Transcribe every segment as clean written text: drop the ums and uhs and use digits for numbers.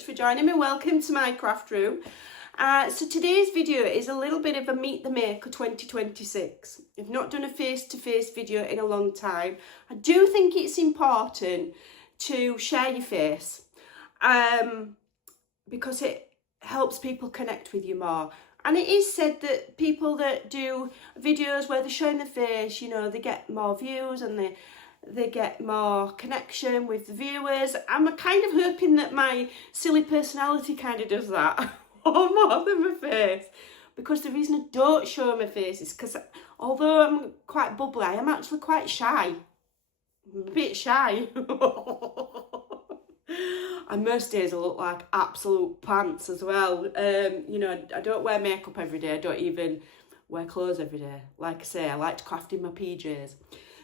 much for joining me. Welcome to my craft room. So today's video is a little bit of a Meet the Maker 2026. I've not done a face-to-face video in a long time. I do think it's important to share your face because it helps people connect with you more. And it is said that people that do videos where they're showing their face, you know, they get more views and they get more connection with the viewers. I'm kind of hoping that my silly personality kind of does that more than my face. Because the reason I don't show my face is because although I'm quite bubbly, I'm actually quite shy. I'm a bit shy. And most days I look like absolute pants as well. You know, I don't wear makeup every day. I don't even wear clothes every day. Like I say, I like to craft in my PJs.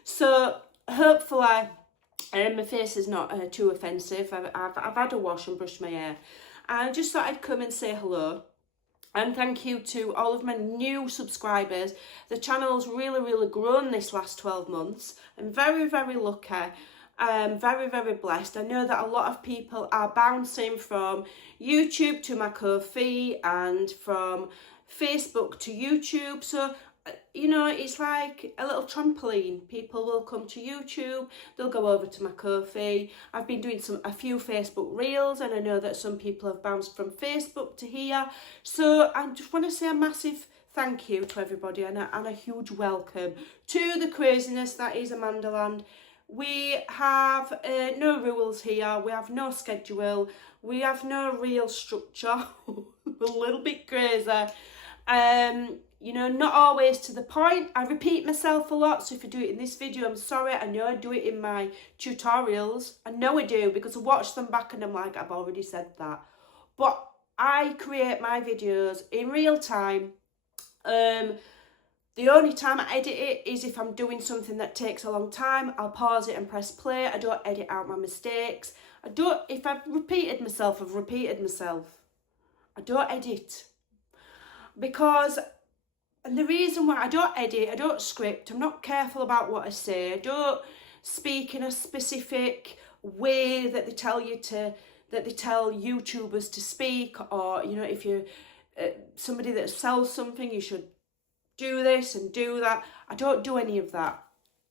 So hopefully my face is not too offensive. I've had a wash and brushed my hair. I just thought I'd come and say hello. And thank you to all of my new subscribers. The channel's really grown this last 12 months. I'm very lucky. I'm very blessed. I know that a lot of people are bouncing from YouTube to my Ko-fi and from Facebook to YouTube. So, you know, it's like a little trampoline. People will come to YouTube, they'll go over to my Ko-fi. I've been doing a few Facebook reels, and I know that some people have bounced from Facebook to here. So I just want to say a massive thank you to everybody and a huge welcome to the craziness that is Amandaland. We have no rules here, we have no schedule, we have no real structure. We're a little bit crazy. You know, not always to the point. I repeat myself a lot, so if I do it in this video, I'm sorry. I know I do it in my tutorials. I know I do, because I watch them back and I'm like, I've already said that. But I create my videos in real time. The only time I edit it is if I'm doing something that takes a long time. I'll pause it and press play. I don't edit out my mistakes. If I've repeated myself, I've repeated myself. I don't edit. Because, and the reason why I don't edit, I don't script, I'm not careful about what I say. I don't speak in a specific way that they tell YouTubers to speak, or, you know, if you're somebody that sells something, you should do this and do that. I don't do any of that.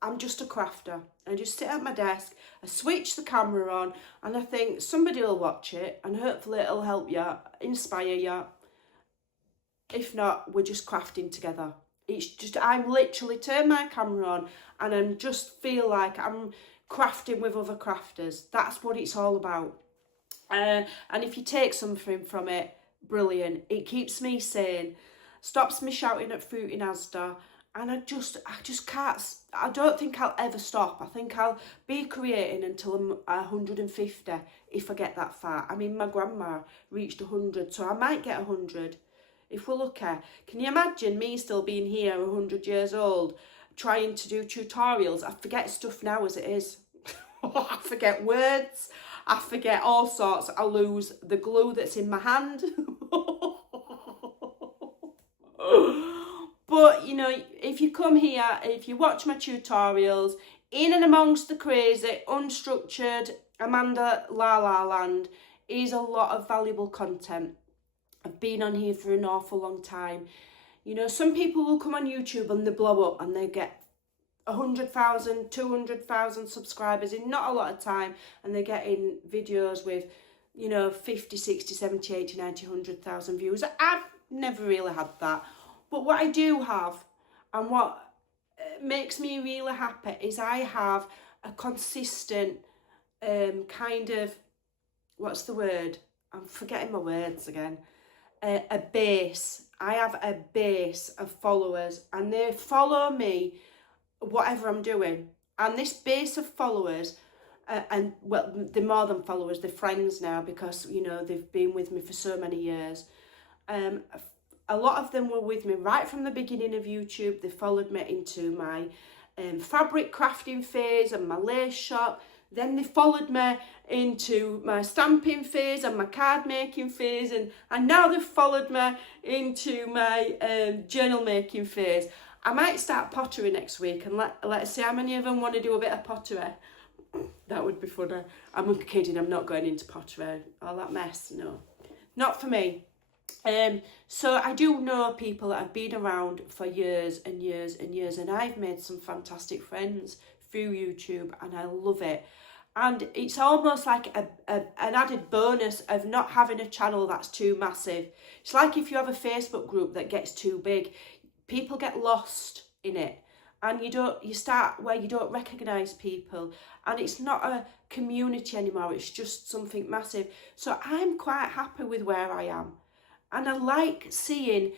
I'm just a crafter. I just sit at my desk, I switch the camera on, and I think somebody will watch it, and hopefully it'll help you, inspire you. If not, we're just crafting together. It's just, I'm literally turn my camera on and I just feel like I'm crafting with other crafters. That's what it's all about. And if you take something from it, brilliant. It keeps me sane, stops me shouting at fruit in Asda, and I just can't, I don't think I'll ever stop. I think I'll be creating until I'm 150 if I get that far. I mean, my grandma reached 100, so I might get 100. If we're lucky. Can you imagine me still being here 100 years old, trying to do tutorials? I forget stuff now as it is. I forget words, I forget all sorts, I lose the glue that's in my hand. But, you know, if you come here, if you watch my tutorials, in and amongst the crazy, unstructured Amanda La La Land is a lot of valuable content. I've been on here for an awful long time. You know, some people will come on YouTube and they blow up and they get 100,000, 200,000 subscribers in not a lot of time, and they're getting videos with, you know, 50, 60, 70, 80, 90, 100,000 views. I've never really had that. But what I do have, and what makes me really happy, is I have a consistent kind of, what's the word? I'm forgetting my words again. A base. I have a base of followers, and they follow me whatever I'm doing. And this base of followers, and well, they're more than followers, they're friends now, because, you know, they've been with me for so many years. A lot of them were with me right from the beginning of YouTube. They followed me into my fabric crafting phase and my lace shop. Then they followed me into my stamping phase and my card making phase, and now they've followed me into my journal making phase. I might start pottery next week, and let's see how many of them want to do a bit of pottery. That would be funny. I'm kidding, I'm not going into pottery. All that mess, no. Not for me. So I do know people that have been around for years and years and years, and I've made some fantastic friends through YouTube, and I love it. And it's almost like an added bonus of not having a channel that's too massive. It's like if you have a Facebook group that gets too big, people get lost in it, and you start where you don't recognise people, and it's not a community anymore, it's just something massive. So I'm quite happy with where I am, and I like seeing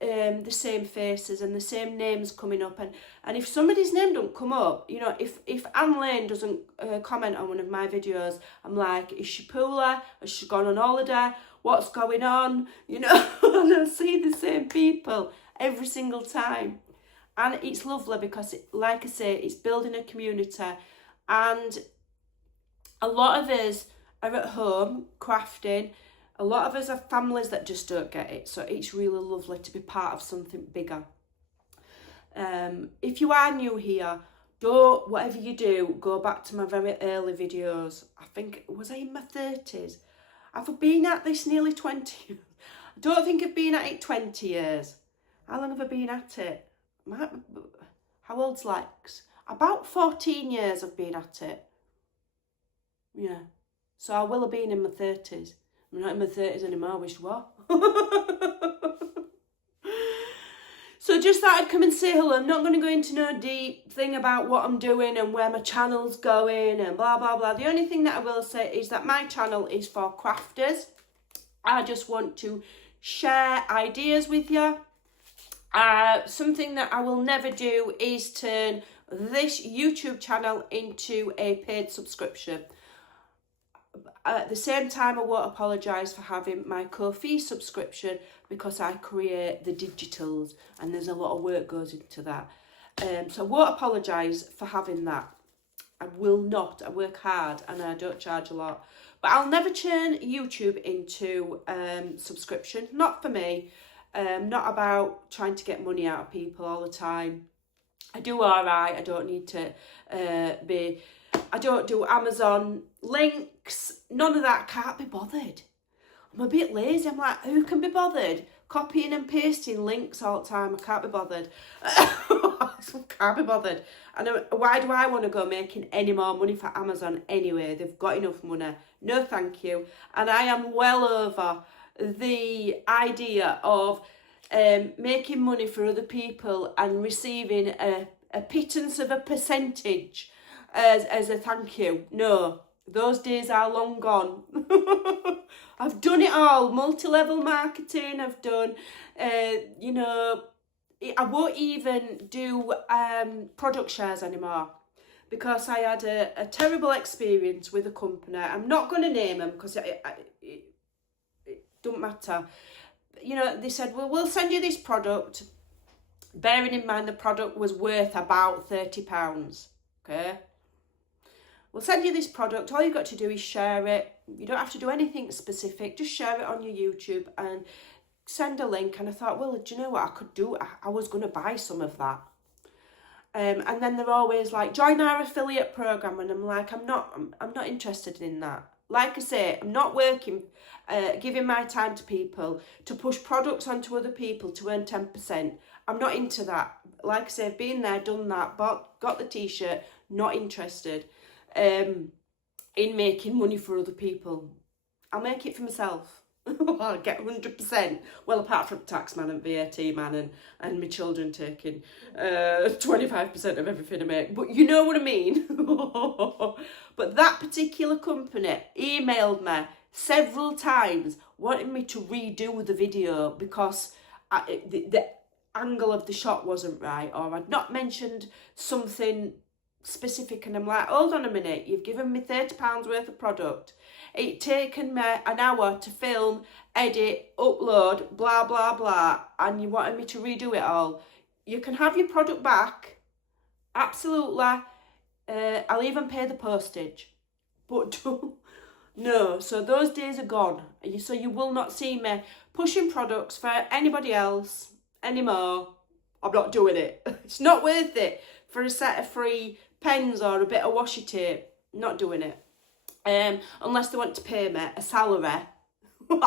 the same faces and the same names coming up, and if somebody's name don't come up, you know, if Anne Lane doesn't comment on one of my videos, I'm like, is she poorly? Has she gone on holiday? What's going on? You know, and I see the same people every single time, and it's lovely because, like I say, it's building a community, and a lot of us are at home crafting. A lot of us have families that just don't get it, so it's really lovely to be part of something bigger. If you are new here, don't, whatever you do, go back to my very early videos. I think, was I in my 30s? I've been at this nearly 20 years. I don't think I've been at it 20 years. How long have I been at it? How old's Lex? About 14 years I've been at it. Yeah. So I will have been in my 30s. I'm not in my 30s anymore, I wish what? So just thought I'd come and say hello. I'm not going to go into no deep thing about what I'm doing and where my channel's going and blah, blah, blah. The only thing that I will say is that my channel is for crafters. I just want to share ideas with you. Something that I will never do is turn this YouTube channel into a paid subscription. At the same time, I won't apologise for having my Ko-fi subscription because I create the digitals and there's a lot of work goes into that. So I won't apologise for having that. I will not. I work hard and I don't charge a lot. But I'll never turn YouTube into subscription. Not for me. Not about trying to get money out of people all the time. I do alright. I don't need to I don't do Amazon links, none of that, can't be bothered. I'm a bit lazy, I'm like, who can be bothered? Copying and pasting links all the time, I can't be bothered. Can't be bothered. And why do I want to go making any more money for Amazon anyway? They've got enough money. No thank you. And I am well over the idea of making money for other people and receiving a pittance of a percentage as a thank you. No, those days are long gone. I've done it all. Multi-level marketing, I've done, you know, I won't even do product shares anymore because I had a terrible experience with a company. I'm not going to name them because it doesn't matter. You know, they said, well, we'll send you this product, bearing in mind the product was worth about £30, okay? We'll send you this product, all you've got to do is share it. You don't have to do anything specific, just share it on your YouTube and send a link. And I thought, well, do you know what I could do? I was going to buy some of that. And then they're always like, join our affiliate program. And I'm like, I'm not interested in that. Like I say, I'm not working, giving my time to people to push products onto other people to earn 10%. I'm not into that. Like I say, I've been there, done that, got the t-shirt, not interested in making money for other people. I'll make it for myself. I'll get 100%. Well, apart from tax man and VAT man and my children taking 25% of everything I make. But you know what I mean. But that particular company emailed me several times wanting me to redo the video because the angle of the shot wasn't right, or I'd not mentioned something specific, and I'm like, hold on a minute, you've given me £30 worth of product. It's taken me an hour to film, edit, upload, blah, blah, blah, and you wanted me to redo it all. You can have your product back, absolutely. I'll even pay the postage, but no, so those days are gone. So you will not see me pushing products for anybody else anymore. I'm not doing it. It's not worth it for a set of free pens or a bit of washi tape. Not doing it. Unless they want to pay me a salary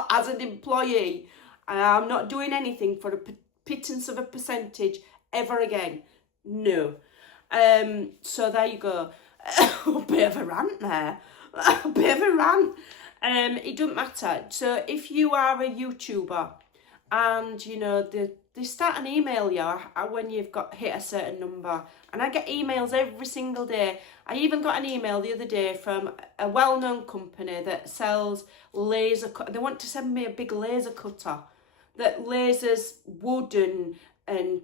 as an employee. I'm not doing anything for a pittance of a percentage ever again. No. So there you go. A bit of a rant there. A bit of a rant. It doesn't matter. So if you are a YouTuber and, you know, they start an email you when you've got hit a certain number. And I get emails every single day. I even got an email the other day from a well-known company that sells laser cut. They want to send me a big laser cutter that lasers wood and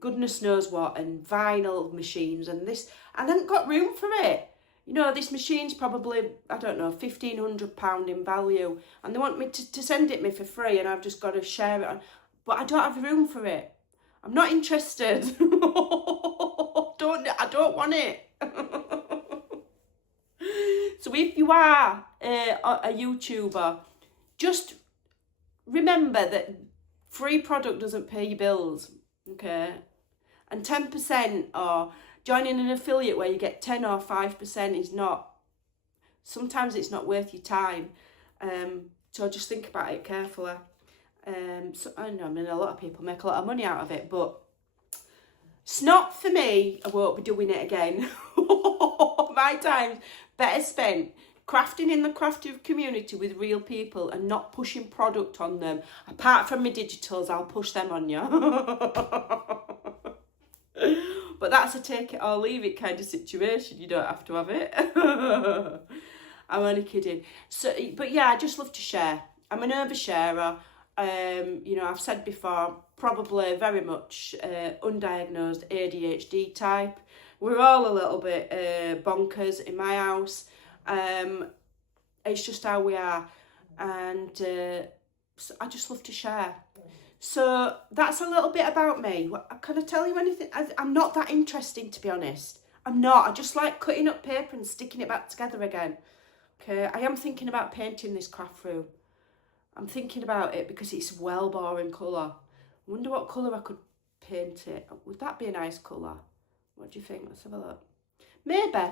goodness knows what, and vinyl machines and this. I haven't got room for it. You know, this machine's probably, I don't know, £1,500 in value. And they want me to send it me for free, and I've just got to share it on. But I don't have room for it. I'm not interested. I don't want it. So if you are a YouTuber, just remember that free product doesn't pay your bills, okay? And 10% or joining an affiliate where you get 10 or 5% is not, sometimes it's not worth your time. So just think about it carefully. So I know, I mean, a lot of people make a lot of money out of it, but it's not for me. I won't be doing it again. My time's better spent crafting in the crafting community with real people and not pushing product on them. Apart from my digitals, I'll push them on you. But that's a take it or leave it kind of situation. You don't have to have it. I'm only kidding. So, but yeah, I just love to share. I'm an oversharer. You know, I've said before, probably very much undiagnosed ADHD type. We're all a little bit bonkers in my house. It's just how we are, and so I just love to share. So that's a little bit about me. Can I tell you anything? I'm not that interesting, to be honest. I'm not. I just like cutting up paper and sticking it back together again. Okay, I am thinking about painting this craft room. I'm thinking about it because it's well boring colour. I wonder what colour I could paint it. Would that be a nice colour? What do you think? Let's have a look. Maybe.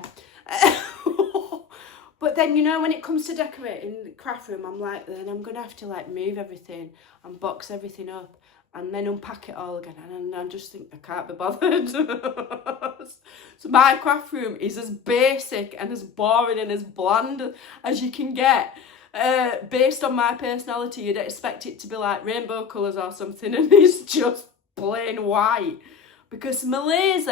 But then, you know, when it comes to decorating the craft room, I'm like, then I'm going to have to like move everything and box everything up and then unpack it all again. And I just think I can't be bothered. So my craft room is as basic and as boring and as bland as you can get. Based on my personality, you'd expect it to be like rainbow colours or something, and it's just plain white. Because I'm lazy.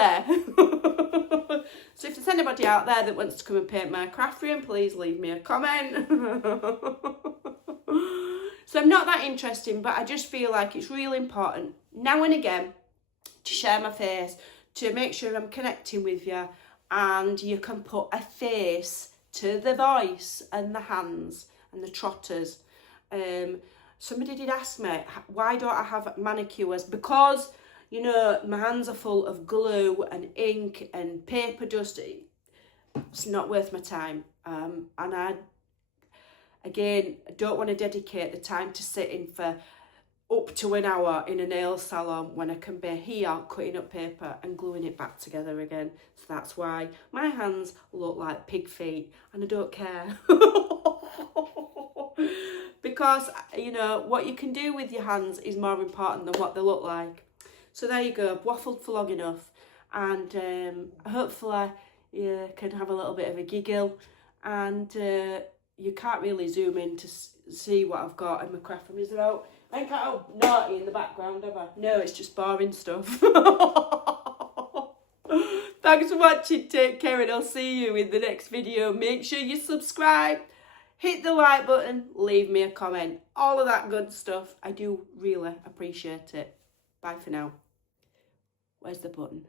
So if there's anybody out there that wants to come and paint my craft room, please leave me a comment. So I'm not that interesting, but I just feel like it's really important now and again to share my face, to make sure I'm connecting with you, and you can put a face to the voice and the hands and the trotters. Somebody did ask me, why don't I have manicures? Because, you know, my hands are full of glue and ink and paper dust. It's not worth my time. And I don't want to dedicate the time to sitting for up to an hour in a nail salon when I can be here cutting up paper and gluing it back together again. So that's why my hands look like pig feet, and I don't care. Because, you know, what you can do with your hands is more important than what they look like. So there you go, I've waffled for long enough, and hopefully you can have a little bit of a giggle, and you can't really zoom in to see what I've got in my craft room. Is there out? I ain't got out naughty in the background, have I? No, it's just boring stuff. Thanks for watching, take care, and I'll see you in the next video. Make sure you subscribe, hit the like button, leave me a comment, all of that good stuff. I do really appreciate it. Bye for now. Where's the button?